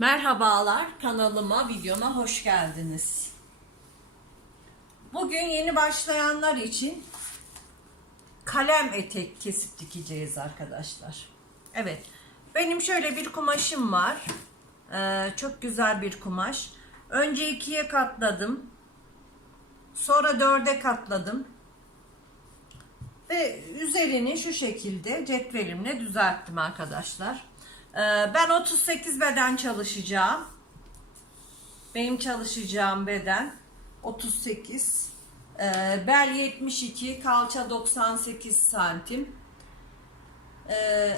Merhabalar kanalıma, videoma hoş geldiniz. Bugün yeni başlayanlar için kalem etek kesip dikeceğiz arkadaşlar. Evet, benim şöyle bir kumaşım var. Ee, çok güzel bir kumaş. Önce ikiye katladım. Sonra dörde katladım. Ve üzerini şu şekilde cetvelimle düzelttim arkadaşlar. Ee, ben 38 beden çalışacağım. Benim çalışacağım beden 38. Ee, bel 72, kalça 98 santim. Ee,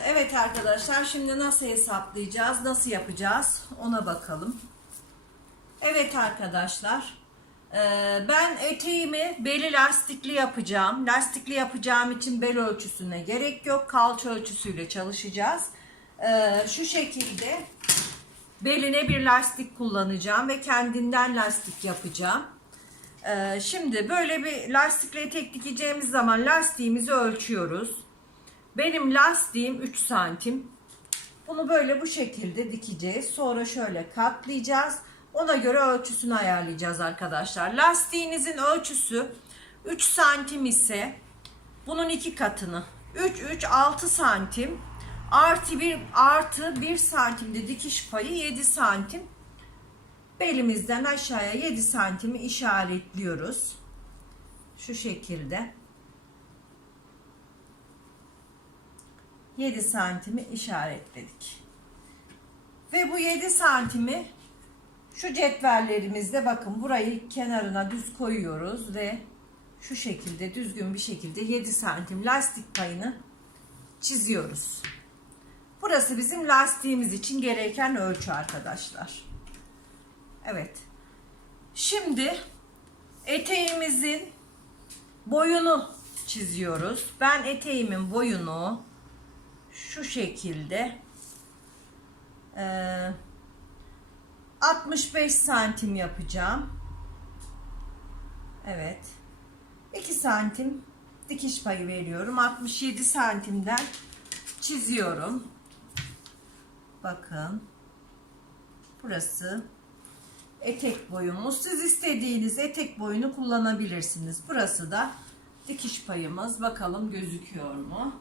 evet arkadaşlar şimdi nasıl hesaplayacağız, nasıl yapacağız ona bakalım. Evet arkadaşlar. Ben eteğimi beli lastikli yapacağım. Lastikli yapacağım için bel ölçüsüne gerek yok. Kalça ölçüsüyle çalışacağız. Ee, şu şekilde beline bir lastik kullanacağım ve kendinden lastik yapacağım. Ee, şimdi böyle bir lastikle etek dikeceğimiz zaman lastiğimizi ölçüyoruz. Benim lastiğim 3 santim. Bunu böyle bu şekilde dikeceğiz. Sonra şöyle katlayacağız. Ona göre ölçüsünü ayarlayacağız arkadaşlar. Lastiğinizin ölçüsü 3 santim ise bunun iki katını 3 3 6 santim artı bir artı 1 santimde dikiş payı 7 santim. Belimizden aşağıya 7 santimi işaretliyoruz. Şu şekilde. 7 santimi işaretledik. Ve bu 7 santimi şu cetvellerimizde bakın burayı kenarına düz koyuyoruz ve şu şekilde düzgün bir şekilde 7 santim lastik payını çiziyoruz. Burası bizim lastiğimiz için gereken ölçü arkadaşlar. Evet. Şimdi eteğimizin boyunu çiziyoruz. Ben eteğimin boyunu şu şekilde eee 65 santim yapacağım. Evet. 2 santim dikiş payı veriyorum. 67 santimden çiziyorum. Bakın. Burası etek boyumuz. Siz istediğiniz etek boyunu kullanabilirsiniz. Burası da dikiş payımız. Bakalım gözüküyor mu?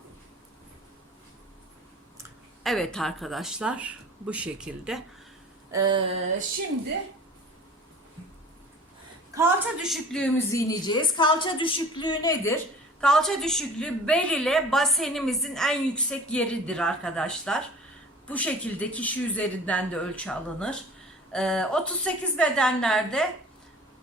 Evet arkadaşlar. Bu şekilde. Ee, şimdi kalça düşüklüğümüzü ineceğiz. Kalça düşüklüğü nedir? Kalça düşüklüğü bel ile basenimizin en yüksek yeridir arkadaşlar. Bu şekilde kişi üzerinden de ölçü alınır. Ee, 38 bedenlerde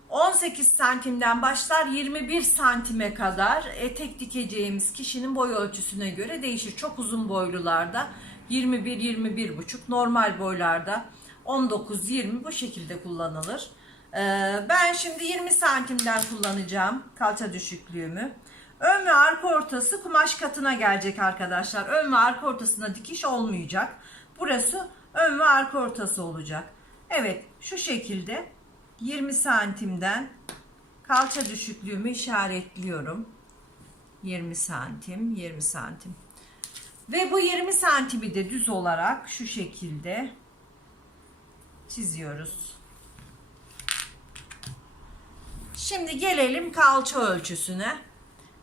18 santimden başlar 21 santime kadar etek dikeceğimiz kişinin boy ölçüsüne göre değişir. Çok uzun boylularda 21 buçuk, normal boylarda 19-20 bu şekilde kullanılır. Ee, ben şimdi 20 santimden kullanacağım kalça düşüklüğümü. Ön ve arka ortası kumaş katına gelecek arkadaşlar. Ön ve arka ortasına dikiş olmayacak. Burası ön ve arka ortası olacak. Evet şu şekilde 20 santimden kalça düşüklüğümü işaretliyorum. 20 santim, 20 santim. Ve bu 20 santimi de düz olarak şu şekilde çiziyoruz. Şimdi gelelim kalça ölçüsüne.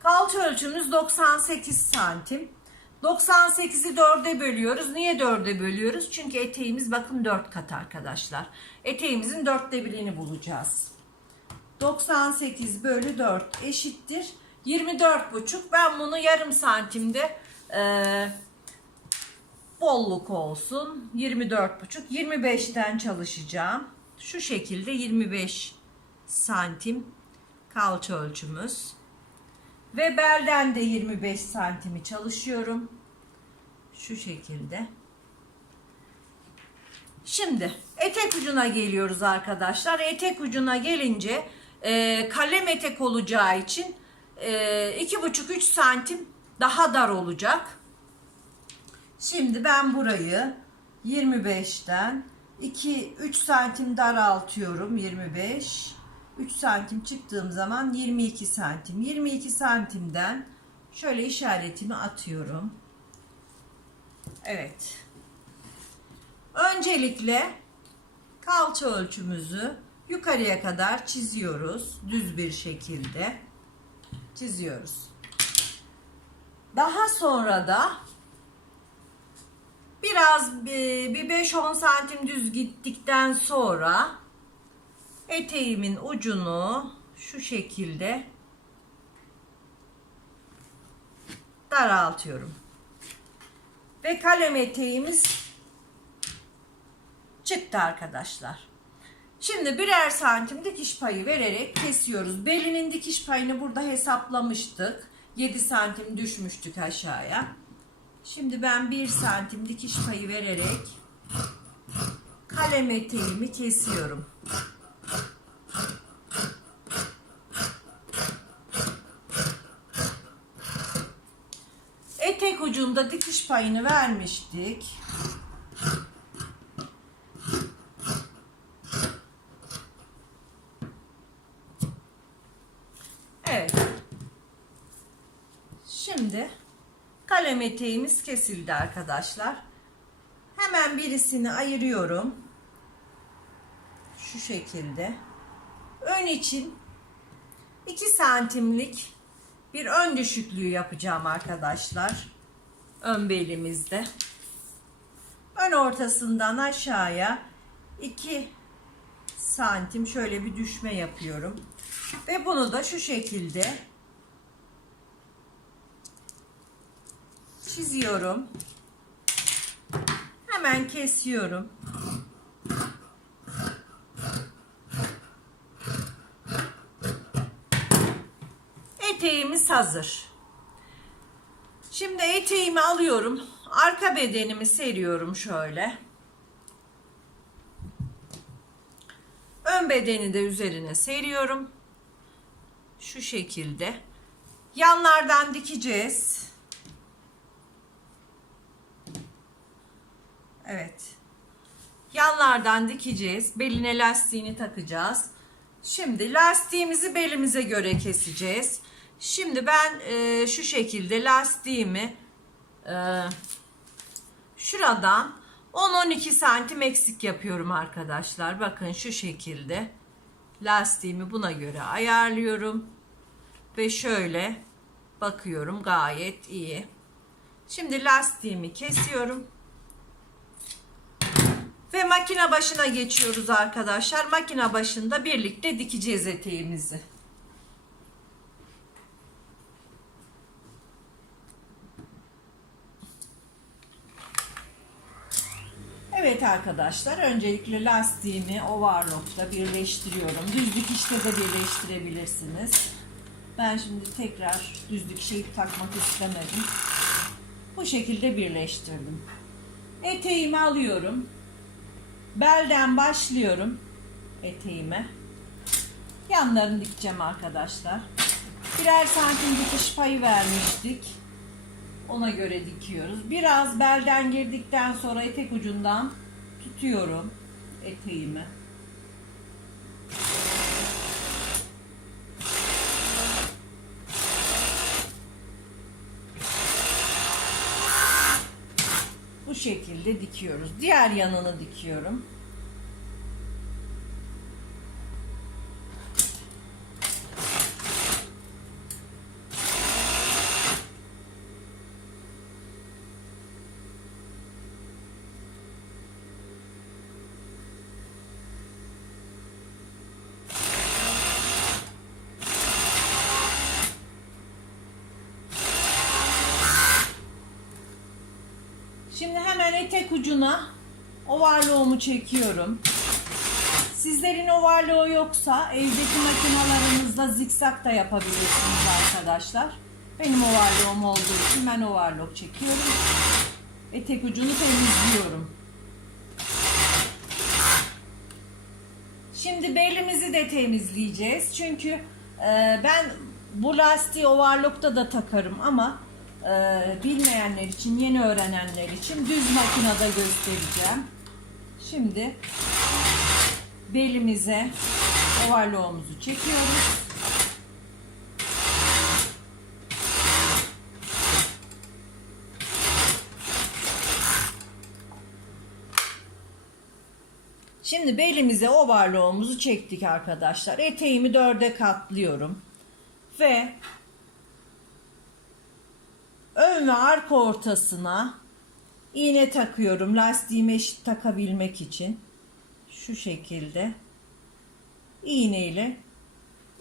Kalça ölçümüz 98 santim. 98'i 4'e bölüyoruz. Niye 4'e bölüyoruz? Çünkü eteğimiz bakın 4 kat arkadaşlar. Eteğimizin 4'te birini bulacağız. 98 bölü 4 eşittir. 24 buçuk. Ben bunu yarım santimde e, bolluk olsun. 24 buçuk. 25'ten çalışacağım. Şu şekilde 25 santim kalça ölçümüz. Ve belden de 25 santimi çalışıyorum. Şu şekilde. Şimdi etek ucuna geliyoruz arkadaşlar. Etek ucuna gelince e, kalem etek olacağı için e, 2,5-3 santim daha dar olacak. Şimdi ben burayı 25'ten 2-3 santim daraltıyorum. 25 3 santim çıktığım zaman 22 santim. 22 santimden şöyle işaretimi atıyorum. Evet. Öncelikle kalça ölçümüzü yukarıya kadar çiziyoruz. Düz bir şekilde çiziyoruz. Daha sonra da biraz bir bir 5-10 santim düz gittikten sonra eteğimin ucunu şu şekilde daraltıyorum. Ve kalem eteğimiz çıktı arkadaşlar. Şimdi birer santim dikiş payı vererek kesiyoruz. Belinin dikiş payını burada hesaplamıştık. 7 santim düşmüştük aşağıya. Şimdi ben 1 santim dikiş payı vererek kalem eteğimi kesiyorum. Etek ucunda dikiş payını vermiştik. Evet. Şimdi kalem eteğimiz kesildi arkadaşlar. Hemen birisini ayırıyorum. Şu şekilde. Ön için 2 santimlik bir ön düşüklüğü yapacağım arkadaşlar. Ön belimizde. Ön ortasından aşağıya 2 santim şöyle bir düşme yapıyorum. Ve bunu da şu şekilde çiziyorum. Hemen kesiyorum. Eteğimiz hazır. Şimdi eteğimi alıyorum. Arka bedenimi seriyorum şöyle. Ön bedeni de üzerine seriyorum. Şu şekilde. Yanlardan dikeceğiz. Evet. Yanlardan dikeceğiz. Beline lastiğini takacağız. Şimdi lastiğimizi belimize göre keseceğiz. Şimdi ben e, şu şekilde lastiğimi e, şuradan 10-12 santim eksik yapıyorum arkadaşlar. Bakın şu şekilde lastiğimi buna göre ayarlıyorum. Ve şöyle bakıyorum gayet iyi. Şimdi lastiğimi kesiyorum. Ve makine başına geçiyoruz arkadaşlar. Makine başında birlikte dikeceğiz eteğimizi. Evet arkadaşlar öncelikle lastiğimi overlock'ta birleştiriyorum. Düz dikişte de birleştirebilirsiniz. Ben şimdi tekrar düz dikişe takmak istemedim. Bu şekilde birleştirdim. Eteğimi alıyorum. Belden başlıyorum eteğime. Yanlarını dikeceğim arkadaşlar. Birer santim dikiş payı vermiştik. Ona göre dikiyoruz. Biraz belden girdikten sonra etek ucundan tutuyorum eteğimi. Bu şekilde dikiyoruz. Diğer yanını dikiyorum. Şimdi hemen etek ucuna overlock'umu çekiyorum. Sizlerin overlock'u yoksa evdeki makinalarınızda zikzak da yapabilirsiniz arkadaşlar. Benim overlock'um olduğu için ben overlock çekiyorum. Etek ucunu temizliyorum. Şimdi belimizi de temizleyeceğiz. Çünkü e, ben bu lastiği overlock'ta da takarım ama e, bilmeyenler için, yeni öğrenenler için düz makinede göstereceğim. Şimdi belimize overlock'umuzu çekiyoruz. Şimdi belimize overlock'umuzu çektik arkadaşlar. Eteğimi dörde katlıyorum. Ve ve arka ortasına iğne takıyorum. Lastiğimi eşit takabilmek için. Şu şekilde iğne ile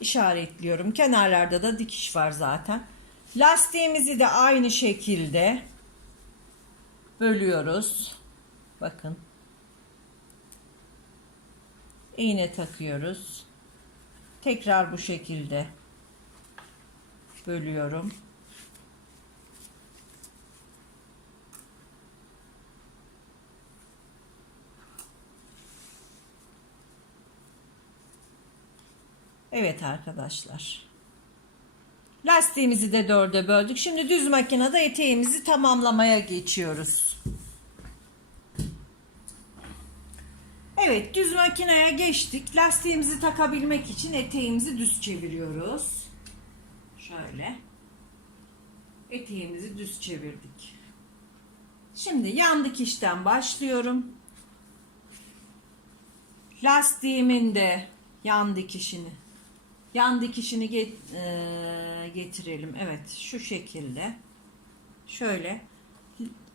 işaretliyorum. Kenarlarda da dikiş var zaten. Lastiğimizi de aynı şekilde bölüyoruz. Bakın. İğne takıyoruz. Tekrar bu şekilde bölüyorum. Evet arkadaşlar. Lastiğimizi de dörde böldük. Şimdi düz makinede eteğimizi tamamlamaya geçiyoruz. Evet düz makineye geçtik. Lastiğimizi takabilmek için eteğimizi düz çeviriyoruz. Şöyle. Eteğimizi düz çevirdik. Şimdi yan dikişten başlıyorum. Lastiğimin de yan dikişini yan dikişini get, e, getirelim. Evet şu şekilde. Şöyle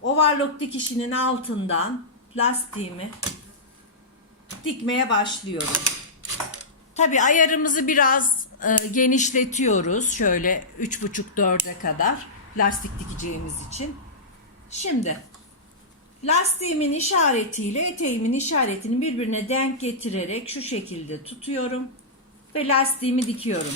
overlock dikişinin altından lastiğimi dikmeye başlıyorum. Tabi ayarımızı biraz e, genişletiyoruz. Şöyle 3,5-4'e kadar lastik dikeceğimiz için. Şimdi lastiğimin işaretiyle eteğimin işaretini birbirine denk getirerek şu şekilde tutuyorum ve lastiğimi dikiyorum.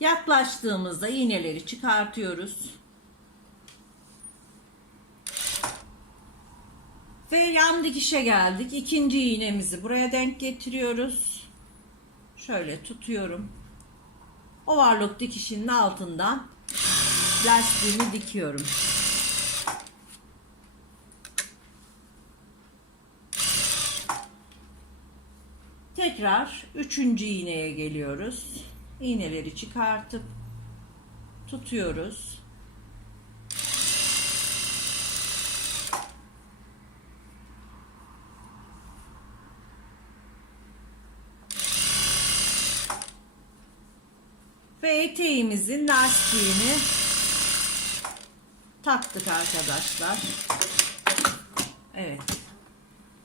Yaklaştığımızda iğneleri çıkartıyoruz. Ve yan dikişe geldik. İkinci iğnemizi buraya denk getiriyoruz. Şöyle tutuyorum. Overlock dikişinin altından lastiğimi dikiyorum. Tekrar üçüncü iğneye geliyoruz. İğneleri çıkartıp tutuyoruz. Ve eteğimizin lastiğini taktık arkadaşlar. Evet.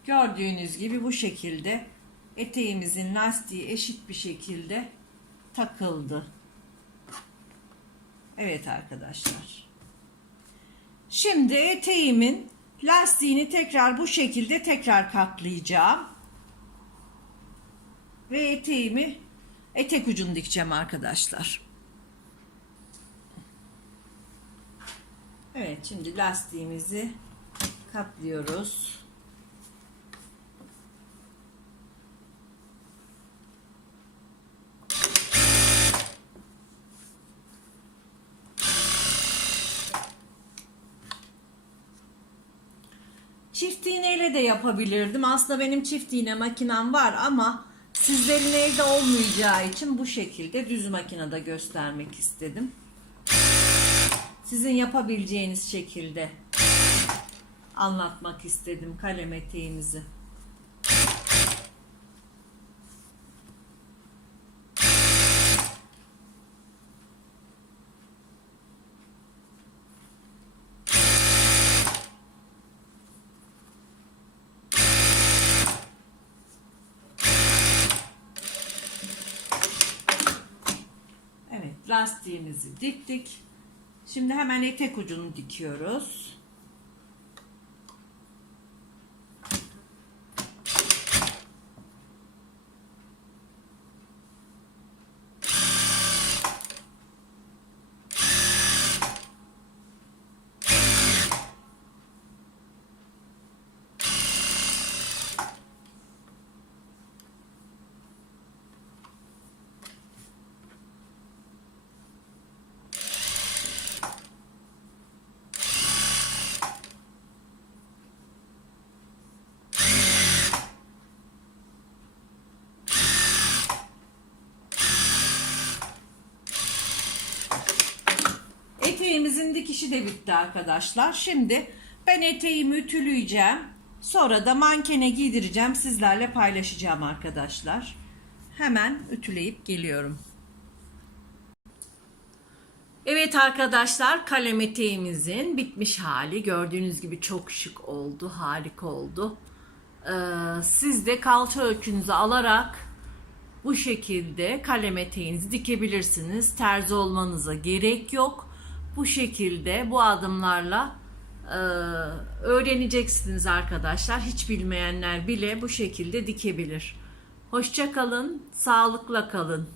Gördüğünüz gibi bu şekilde eteğimizin lastiği eşit bir şekilde takıldı. Evet arkadaşlar. Şimdi eteğimin lastiğini tekrar bu şekilde tekrar katlayacağım. Ve eteğimi etek ucunu dikeceğim arkadaşlar. Evet şimdi lastiğimizi katlıyoruz. Çift iğneyle de yapabilirdim. Aslında benim çift iğne makinem var ama sizlerin evde olmayacağı için bu şekilde düz makinede göstermek istedim. Sizin yapabileceğiniz şekilde anlatmak istedim kalem eteğimizi. Evet lastiğimizi diktik. Şimdi hemen etek ucunu dikiyoruz. Dikişi de bitti arkadaşlar. Şimdi ben eteğimi ütüleyeceğim. Sonra da mankene giydireceğim. Sizlerle paylaşacağım arkadaşlar. Hemen ütüleyip geliyorum. Evet arkadaşlar kalem eteğimizin bitmiş hali gördüğünüz gibi çok şık oldu harika oldu. Ee, siz de kalça ölçünüzü alarak bu şekilde kalem eteğinizi dikebilirsiniz. Terzi olmanıza gerek yok. Bu şekilde bu adımlarla e, öğreneceksiniz arkadaşlar. Hiç bilmeyenler bile bu şekilde dikebilir. Hoşça kalın, sağlıkla kalın.